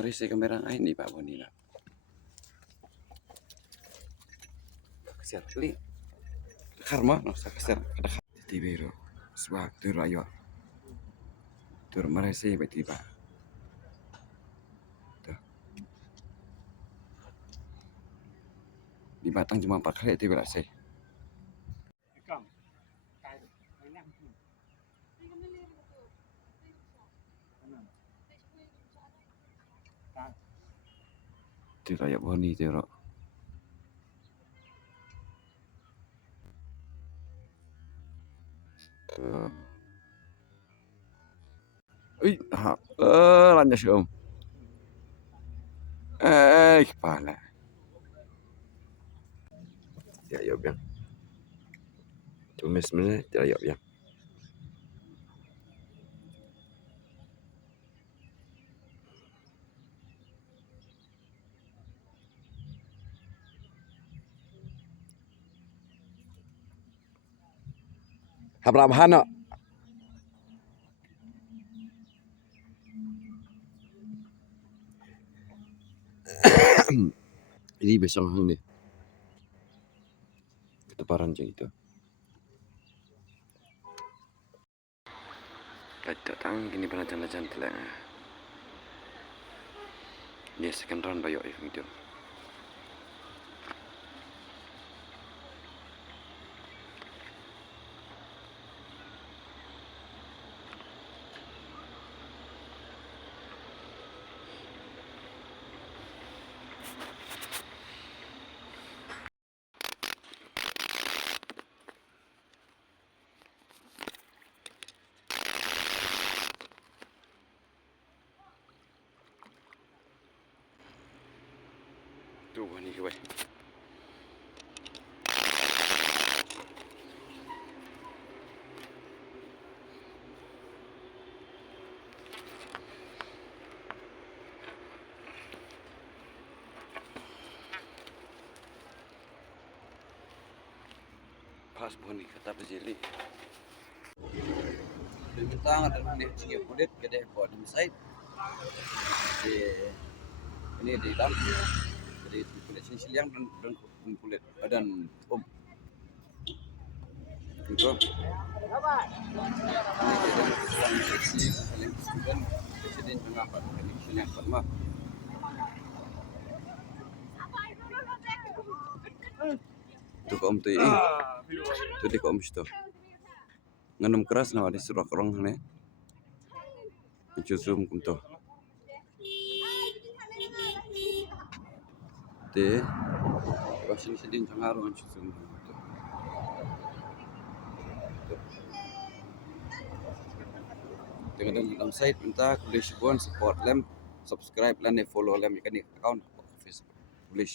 Mari saya kamera ay ni Pak Boni lah. Kesian kali. Karma no sa kesian kada TV ro. Sebab tu rayo. Tur mari saya tiba. Tuh. Di batang cuma 4 kali tiba lah saya. Itu rakyat Boni tu ro. Lanjut om. Kepala. Ya biang. Tumis mana? Ya biang. Habrabahan no. Ini besok HANGNE. Keteparan macam itu. Datang gini pernah cantik lah. Dia second round bayar itu. Tuh ni khwai. Pas Boni kata berjeli. Bintang ada ni sikit kulit kedai buat di side. Ini di dalam. Jadi kulit sini dan kulit dan itu presiden mengapa connection yang pertama tu kom tu tu di kom itu nganum keras nama di surah kerong ne zoom kum tu te pasien sedin sangaru an zoom dengan dalam site minta boleh support lem subscribe dan follow lem ikan account Facebook boleh